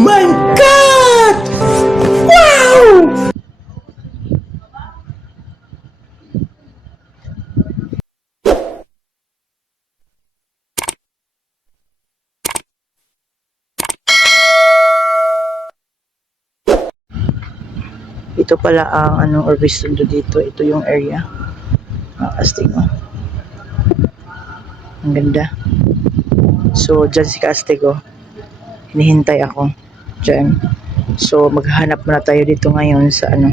my God! Wow! Ito pala ang anong Orbistondo dito. Ito yung area. Astig mo. Ang ganda. So, dyan si Kastig, oh. Hinihintay ako. Dyan. So, maghahanap muna tayo dito ngayon sa ano.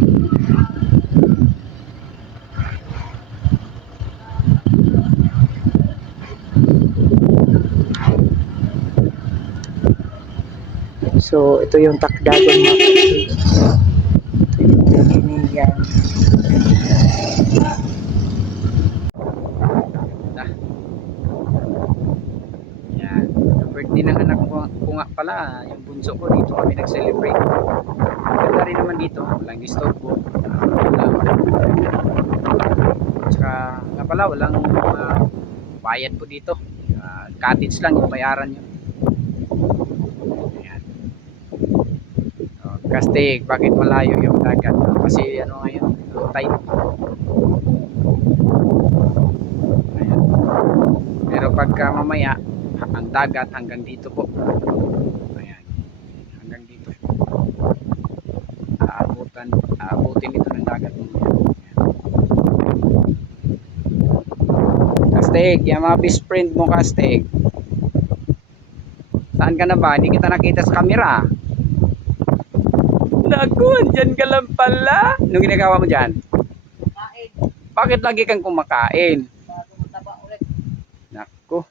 So, ito yung Takdagon mga Kastig. Ito yung yan. Yan. Yung birthday ng anak ko nga pala, yung bunso ko, dito kami nag-celebrate. Ganda rin naman dito, walang disturbo. Tsaka nga pala, walang bayad po dito. Cottage lang yung bayaran nyo. Ayan. Kastig, bakit malayo yung dagat? Kasi ano ngayon, low tide. Ayan. Pero pagka mamaya, ang dagat hanggang dito po. Ayan. Hanggang dito. Aabutin ito ng dagat mamaya. Kastig, yung mga best friend mo, Kastig. Saan ka na ba? Hindi kita nakita sa camera. Naku, andyan ka lang pala. Anong ginagawa mo dyan? Kain. Bakit lagi kang kumakain? Bago mataba ulit. Naku.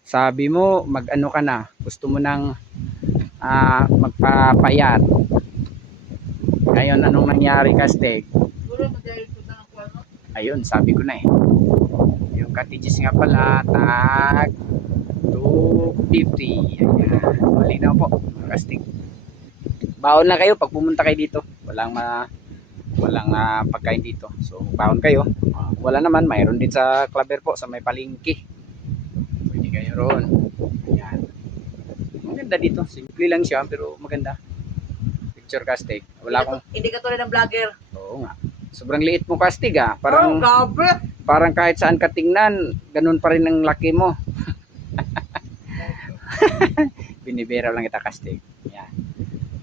Sabi mo, mag-ano ka na. Gusto mo nang magpapayat. Ngayon, anong nangyari, Kastig? Siguro madahil ko na ang kwano. Ayun, sabi ko na eh. Yung cottages nga pala, tag 250. Ayan. Malinaw po, Kastig. Baon na kayo pag pumunta kayo dito. Walang pagkain dito. So, baon kayo. Wala naman, mayroon din sa Claver po, sa may palengke. Pwede kayo roon. Ayan. Maganda dito. Simple lang siya, pero maganda. Picture, Kastig. Wala akong... Hindi ka tulad ng vlogger. Oo nga. Sobrang liit mo, Kastig, ah. Oh, grabe. Parang kahit saan ka tingnan, ganun pa rin ang laki mo. Binibira lang kita, Kastig. Ayan.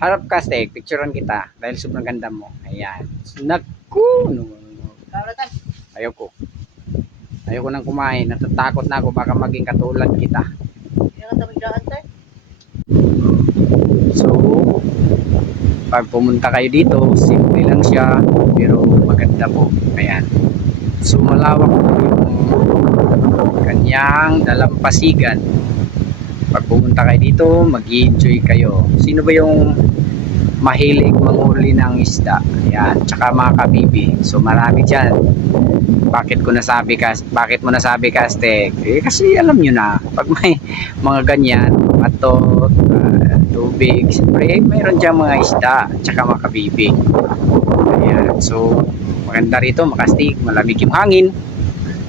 Harap, Kastig, picturean kita dahil sobrang ganda mo. Ayan. Naku! Karatan. Ayoko. Ayoko nang kumain. Natatakot na ako baka maging katulad kita. Hindi ka tamigdaan tayo. So, pag pumunta kayo dito, simple lang siya, pero maganda po. Ayan. So, malawak po yung kanyang dalampasigan. Pag pumunta kayo dito, mag-enjoy kayo. Sino ba yung mahilig manghuli ng isda? Ayan, tsaka mga kabibi. So, marami dyan. Bakit mo nasabi, Kastig? Eh, kasi alam nyo na, pag may mga ganyan, ato, tubig, siyempre, mayroon dyan mga isda, tsaka mga kabibi. Ayan, so, maganda rito, Kastig, malamig yung hangin,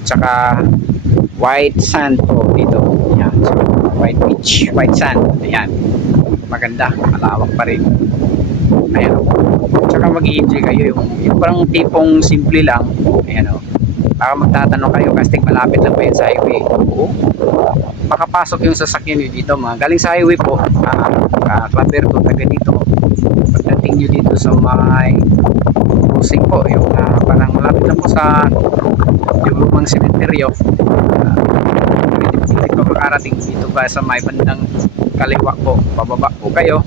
tsaka white sand po dito. Ayan, so, white beach, white sand. Ayan, maganda, malawak pa rin. Ayan, tsaka mag-i-enjoy kayo yung parang tipong simple lang. Ayan, o. Baka magtatanong kayo, Kastig, malapit lang ba yun sa highway? Oo. Makapasok yung sasakyan nyo dito, mga galing sa highway po. Claver to, taga dito. Pagdating nyo dito sa may cruising po, yung parang malapit lang po sa yung lumang sementeryo. Hindi pa makarating dito ba sa may bandang kaliwa po, pababa po kayo.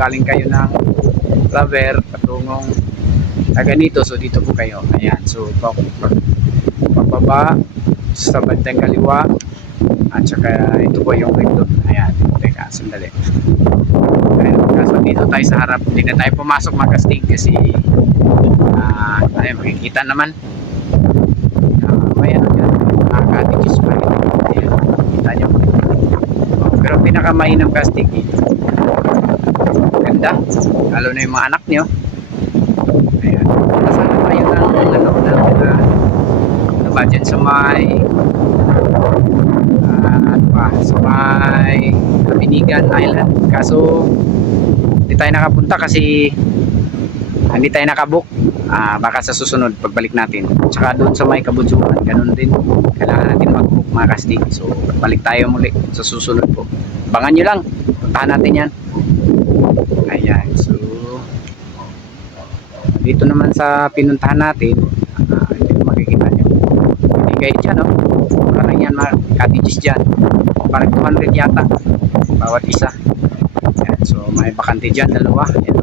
Galing kayo ng Claver, patungong taga dito, so dito po kayo. Ayan, so pababa sa bandang kaliwa, at saka ito po yung window. Ayan, teka, sandali. Ayan, so dito tayo sa harap, hindi na tayo pumasok, Kastig, kasi ayan, makikita naman. May ano dyan, mga cottages pa rin. Ayan, kita nyo. Pero pinakamainam, Kastig dito. Ganda, lalo na yung mga anak nyo. Ayan, nasana tayo ng ano ba dyan sa may ano pa, sa may Kapinigan Island. Kaso hindi tayo nakapunta kasi hindi tayo nakabook. Baka sa susunod pagbalik natin. Tsaka doon sa may Kabunsuan, ganun din. Kailangan natin mag-book mga kastig. So balik tayo muli sa susunod po. Abangan nyo lang. Puntahan natin yan. Ayan. So dito naman sa pinuntahan natin, hindi makikita nyo. Hindi kayo dyan, no? Parang yan mga cottages dyan. Parang 200 yata. Bawat isa. Ayan. So may bakante dyan, dalawa. Ayan.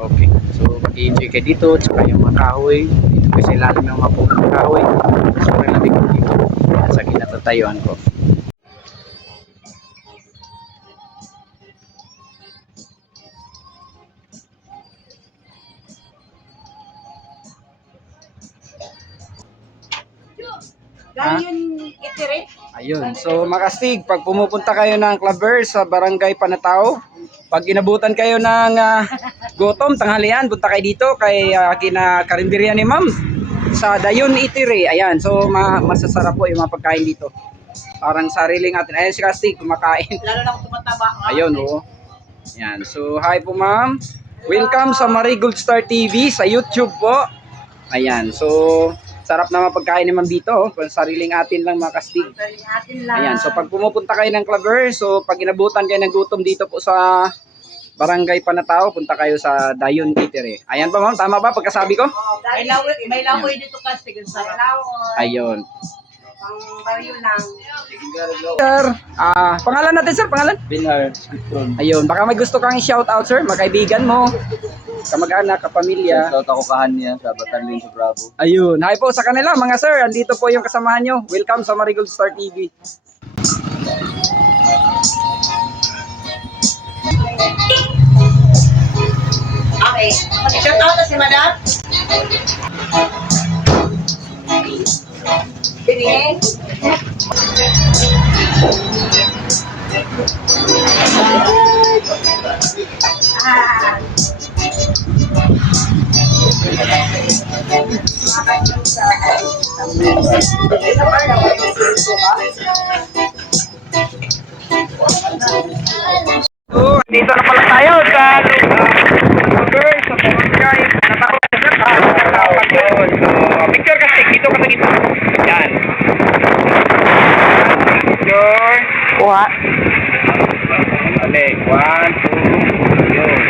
Okay. So mag-i-enjoy kayo dito. Tsaka yung mga kahoy. Dito kasi lalim ng mga puno ng kahoy. Sobrang labig ko dito. Sa kinatatayuan ko. Ganyan itiri. Ayun. So, makastig, pag pumupunta kayo ng Claver sa Barangay Panatao, pag inabutan kayo ng gutom, tanghalian, punta kayo dito kay kina Karinderya ni Ma'am sa Dayon Itiri. Ayan. So, masasarap po yung mga pagkain dito. Parang sariling atin. Ayan si Kastig, kumakain. Lalo na kung tumataba. Ayun, oo. Ayan. So, hi po Ma'am. Welcome sa Marigold Star TV sa YouTube po. Ayan. So, sarap na mga pagkain naman dito, oh. Sariling atin lang mga kastig. Galing atin lang. Ayan, so pag pumupunta kayo ng Claver, so pag inabutan kayo ng gutom dito po sa Barangay Panatao, punta kayo sa Dayon Eatery. Ayan ba ma'am, tama ba pagkasabi ko? Oh, may lawoy dito kasi ang sarap. Ayun. Pang baryo lang. Sir, pangalan natin sir, pangalan? Binar. Ayun, baka may gusto kang i-shout out sir, mga kaibigan mo, kamag-anak, kapamilya. Shoutout ako kahanya sa Batalyon sa Bravo. Ayun, hi po sa kanila mga sir, andito po yung kasamahan nyo. Welcome sa Marigold Star TV. Okay. Shout out na si Madam. Binig. So, dito na pala tayo sa Claver, sa Barangay Panatao. So, picture kasi, dito ka sa gitna. Yan. Picture. Kuha. Balik. 1, 2, yun.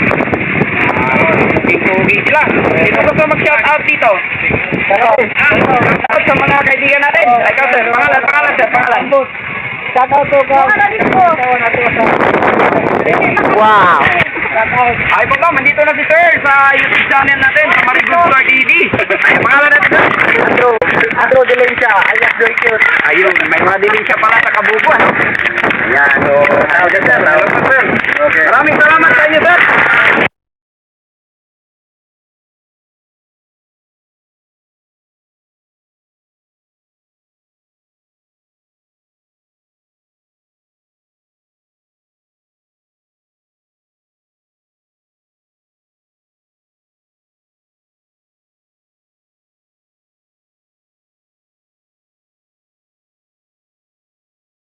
Pugi sila. Dito ko mag-shout out dito. Shout sa mga kaibigan natin. Ikaw sir, pangalan sir, pangalan. Shout out to ka. Wow. Ay po ma'am, nandito na si sir sa YouTube channel natin, sa Marigold Star TV. Ay, pangalan natin sir? Andrew Delencia, alias Joy Cute. Ayun, may mga Delencia pala sa Kabubuan. Ayan, so, hello sir. Okay. Maraming salamat sa inyo sir.